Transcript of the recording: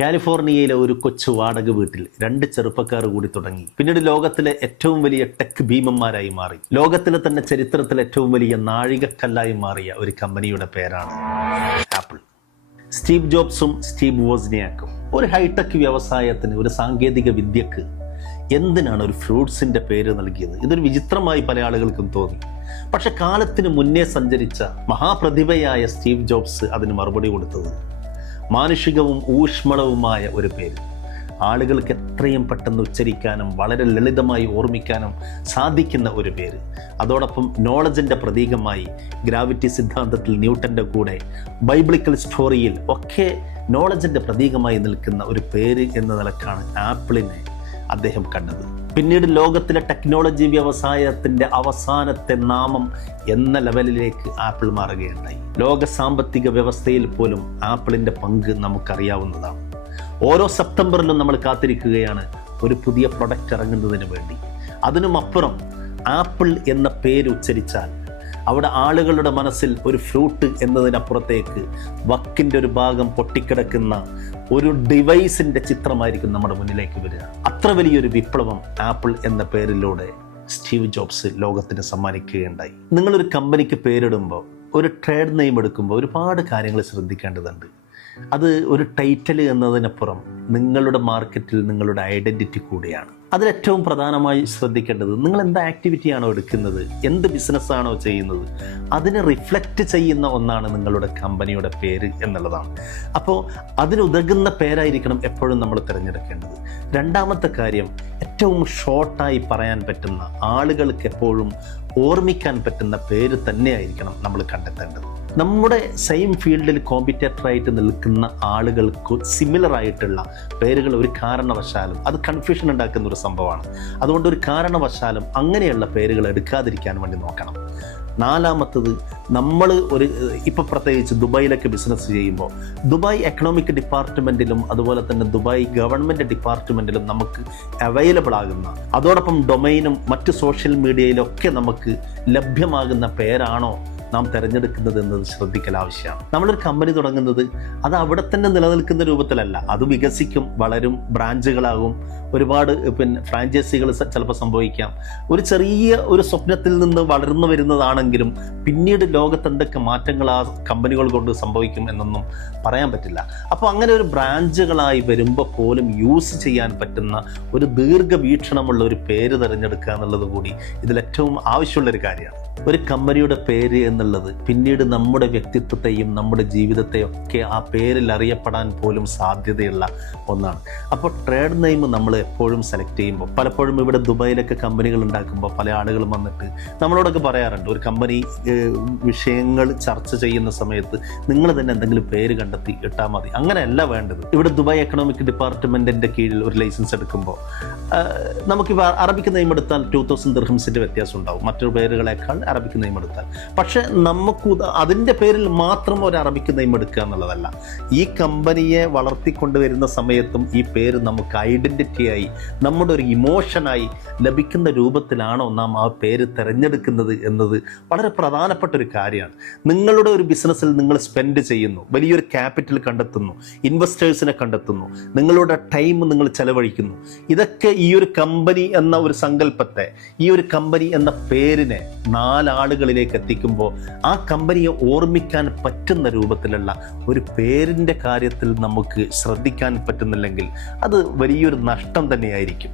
കാലിഫോർണിയയിലെ ഒരു കൊച്ചു വാടക വീട്ടിൽ രണ്ട് ചെറുപ്പക്കാർ കൂടി തുടങ്ങി. പിന്നീട് ലോകത്തിലെ ഏറ്റവും വലിയ ടെക് ഭീമന്മാരായി മാറി. ലോകത്തിലെ തന്നെ ചരിത്രത്തിൽ ഏറ്റവും വലിയ നാഴികക്കല്ലായി മാറിയ ഒരു കമ്പനിയുടെ പേരാണ് ആപ്പിൾ. സ്റ്റീവ് ജോബ്സും സ്റ്റീവ് വോസ്നിയാക്കും. ഒരു ഹൈടെക് വ്യവസായത്തിന് ഒരു സാങ്കേതിക വിദ്യക്ക് എന്തിനാണ് ഒരു ഫ്രൂട്ട്സിന്റെ പേര് നൽകിയത്? ഇതൊരു വിചിത്രമായി പല ആളുകൾക്കും തോന്നി. പക്ഷെ കാലത്തിന് മുന്നേ സഞ്ചരിച്ച മഹാപ്രതിഭയായ സ്റ്റീവ് ജോബ്സ് അതിന് മറുപടി കൊടുത്തത് മാനുഷികവും ഊഷ്മളവുമായ ഒരു പേര്. ആളുകൾക്ക് എത്രയും പെട്ടെന്ന് ഉച്ചരിക്കാനും വളരെ ലളിതമായി ഓർമ്മിക്കാനും സാധിക്കുന്ന ഒരു പേര്. അതോടൊപ്പം നോളജിന്റെ പ്രതീകമായി ഗ്രാവിറ്റി സിദ്ധാന്തത്തിൽ ന്യൂട്ടന്റെ കൂടെ ബൈബിളിക്കൽ സ്റ്റോറിയിൽ ഒക്കെ നോളജിന്റെ പ്രതീകമായി നിൽക്കുന്ന ഒരു പേര് എന്ന നിലക്കാണ് ആപ്പിളിനെ അദ്ദേഹം കണ്ടത്. പിന്നീട് ലോകത്തിലെ ടെക്നോളജി വ്യവസായത്തിന്റെ അവസാനത്തെ നാമം എന്ന ലെവലിലേക്ക് ആപ്പിൾ മാറുകയുണ്ടായി. ലോക സാമ്പത്തിക വ്യവസ്ഥയിൽ പോലും ആപ്പിളിന്റെ പങ്ക് നമുക്കറിയാവുന്നതാണ്. ഓരോ സെപ്റ്റംബറിലും നമ്മൾ കാത്തിരിക്കുകയാണ് ഒരു പുതിയ പ്രൊഡക്റ്റ് ഇറങ്ങുന്നതിന് വേണ്ടി. അതിനുമപ്പുറം ആപ്പിൾ എന്ന പേര് ഉച്ചരിച്ചാൽ അവിടെ ആളുകളുടെ മനസ്സിൽ ഒരു ഫ്രൂട്ട് എന്നതിനപ്പുറത്തേക്ക് വക്കിന്റെ ഒരു ഭാഗം പൊട്ടിക്കിടക്കുന്ന ഒരു ഡിവൈസിന്റെ ചിത്രമായിരിക്കും നമ്മുടെ മുന്നിലേക്ക് വരിക. അത്ര വലിയൊരു വിപ്ലവം ആപ്പിൾ എന്ന പേരിലൂടെ സ്റ്റീവ് ജോബ്സ് ലോകത്തിന് സമ്മാനിക്കുകയുണ്ടായി. നിങ്ങളൊരു കമ്പനിക്ക് പേരിടുമ്പോൾ ഒരു ട്രേഡ് നെയിം എടുക്കുമ്പോൾ ഒരുപാട് കാര്യങ്ങൾ ശ്രദ്ധിക്കേണ്ടതുണ്ട്. അത് ഒരു ടൈറ്റിൽ എന്നതിനപ്പുറം നിങ്ങളുടെ മാർക്കറ്റിൽ നിങ്ങളുടെ ഐഡന്റിറ്റി കൂടിയാണ്. അതിലേറ്റവും പ്രധാനമായി ശ്രദ്ധിക്കേണ്ടത് നിങ്ങൾ എന്ത് ആക്ടിവിറ്റിയാണോ എടുക്കുന്നത് എന്ത് ബിസിനസ്സാണോ ചെയ്യുന്നത് അതിനെ റിഫ്ലക്റ്റ് ചെയ്യുന്ന ഒന്നാണ് നിങ്ങളുടെ കമ്പനിയുടെ പേര് എന്നുള്ളതാണ്. അപ്പോൾ അതിനുതകുന്ന പേരായിരിക്കണം എപ്പോഴും നമ്മൾ തിരഞ്ഞെടുക്കേണ്ടത്. രണ്ടാമത്തെ കാര്യം ഏറ്റവും ഷോർട്ടായി പറയാൻ പറ്റുന്ന ആളുകൾക്ക് എപ്പോഴും ഓർമ്മിക്കാൻ പറ്റുന്ന പേര് തന്നെയായിരിക്കണം നമ്മൾ കണ്ടെത്തേണ്ടത്. നമ്മുടെ സെയിം ഫീൽഡിൽ കോമ്പറ്റേറ്ററായിട്ട് നിൽക്കുന്ന ആളുകൾക്ക് സിമിലർ ആയിട്ടുള്ള പേരുകൾ ഒരു കാരണവശാലും അത് കൺഫ്യൂഷൻ ഉണ്ടാക്കുന്ന ഒരു സംഭവമാണ്. അതുകൊണ്ട് ഒരു കാരണവശാലും അങ്ങനെയുള്ള പേരുകൾ എടുക്കാതിരിക്കാൻ വേണ്ടി നോക്കണം. നാലാമത്തത് നമ്മൾ ഒരു ഇപ്പം പ്രത്യേകിച്ച് ദുബായിലൊക്കെ ബിസിനസ് ചെയ്യുമ്പോൾ ദുബായ് എക്കണോമിക് ഡിപ്പാർട്ട്മെന്റിലും അതുപോലെ തന്നെ ദുബായ് ഗവൺമെന്റ് ഡിപ്പാർട്ട്മെന്റിലും നമുക്ക് അവൈലബിൾ ആകുന്ന അതോടൊപ്പം ഡൊമൈനും മറ്റ് സോഷ്യൽ മീഡിയയിലൊക്കെ നമുക്ക് ലഭ്യമാകുന്ന പേരാണോ നാം തിരഞ്ഞെടുക്കുന്നത് എന്നത് ശ്രദ്ധിക്കൽ ആവശ്യമാണ്. നമ്മളൊരു കമ്പനി തുടങ്ങുന്നത് അത് അവിടെ തന്നെ നിലനിൽക്കുന്ന രൂപത്തിലല്ല. അത് വികസിക്കും വളരും ബ്രാഞ്ചുകളാകും ഒരുപാട് പിന്നെ ഫ്രാഞ്ചൈസികൾ ചിലപ്പോൾ സംഭവിക്കാം. ഒരു ചെറിയ ഒരു സ്വപ്നത്തിൽ നിന്ന് വളർന്നു വരുന്നതാണെങ്കിലും പിന്നീട് ലോകത്തെന്തൊക്കെ മാറ്റങ്ങൾ ആ കമ്പനികൾ കൊണ്ട് സംഭവിക്കും എന്നൊന്നും പറയാൻ പറ്റില്ല. അപ്പോൾ അങ്ങനെ ഒരു ബ്രാഞ്ചുകളായി വരുമ്പോൾ പോലും യൂസ് ചെയ്യാൻ പറ്റുന്ന ഒരു ദീർഘവീക്ഷണമുള്ള ഒരു പേര് തിരഞ്ഞെടുക്കുക എന്നുള്ളത് കൂടി ഇതിലേറ്റവും ആവശ്യമുള്ളൊരു കാര്യമാണ്. ഒരു കമ്പനിയുടെ പേര് എന്നുള്ളത് പിന്നീട് നമ്മുടെ വ്യക്തിത്വത്തെയും നമ്മുടെ ജീവിതത്തെയും ഒക്കെ ആ പേരിൽ അറിയപ്പെടാൻ പോലും സാധ്യതയുള്ള ഒന്നാണ്. അപ്പോൾ ട്രേഡ് നെയിം നമ്മൾ എപ്പോഴും സെലക്ട് ചെയ്യുമ്പോൾ പലപ്പോഴും ഇവിടെ ദുബായിലൊക്കെ കമ്പനികൾ ഉണ്ടാക്കുമ്പോൾ പല ആളുകളും വന്നിട്ട് നമ്മളോടൊക്കെ പറയാറുണ്ട് ഒരു കമ്പനി വിഷയങ്ങൾ ചർച്ച ചെയ്യുന്ന സമയത്ത് നിങ്ങൾ തന്നെ എന്തെങ്കിലും പേര് കണ്ടെത്തി ഇട്ടാൽ മതി. അങ്ങനെയല്ല വേണ്ടത്. ഇവിടെ ദുബായ് എക്കണോമിക് ഡിപ്പാർട്ട്മെന്റിന്റെ കീഴിൽ ഒരു ലൈസൻസ് എടുക്കുമ്പോൾ നമുക്കിപ്പോൾ അറബിക്ക് നെയിം എടുത്താൽ ടു തൗസൻഡ് ദർഹംസിന്റെ വ്യത്യാസം ഉണ്ടാവും. മറ്റൊരു പേരുകളെക്കാൾ അറബിക്ക് നെയിം എടുത്താൽ. പക്ഷെ നമുക്ക് അതിന്റെ പേരിൽ മാത്രം ഒരു അറബിക്ക് നെയിം എടുക്കുക എന്നുള്ളതല്ല. ഈ കമ്പനിയെ വളർത്തിക്കൊണ്ടുവരുന്ന സമയത്തും ഈ പേര് നമുക്ക് ഐഡന്റിറ്റിയായി നമ്മുടെ ഒരു ഇമോഷനായി ലഭിക്കുന്ന രൂപത്തിലാണോ നാം ആ പേര് തിരഞ്ഞെടുക്കുന്നത് എന്നത് വളരെ പ്രധാനപ്പെട്ട ഒരു കാര്യമാണ്. നിങ്ങളുടെ ഒരു ബിസിനസ്സിൽ നിങ്ങൾ സ്പെൻഡ് ചെയ്യുന്നു വലിയൊരു ക്യാപിറ്റൽ കണ്ടെത്തുന്നു ഇൻവെസ്റ്റേഴ്സിനെ കണ്ടെത്തുന്നു നിങ്ങളുടെ ടൈം നിങ്ങൾ ചെലവഴിക്കുന്നു. ഇതൊക്കെ ഈ ഒരു കമ്പനി എന്ന ഒരു സങ്കല്പത്തെ ഈ ഒരു കമ്പനി എന്ന പേരിനെ നാലാളുകളിലേക്ക് എത്തിക്കുമ്പോൾ ആ കമ്പനിയെ ഓർമ്മിക്കാൻ പറ്റുന്ന രൂപത്തിലുള്ള ഒരു പേരിന്റെ കാര്യത്തിൽ നമുക്ക് ശ്രദ്ധിക്കാൻ പറ്റുന്നില്ലെങ്കിൽ അത് വലിയൊരു നഷ്ടം തന്നെയായിരിക്കും.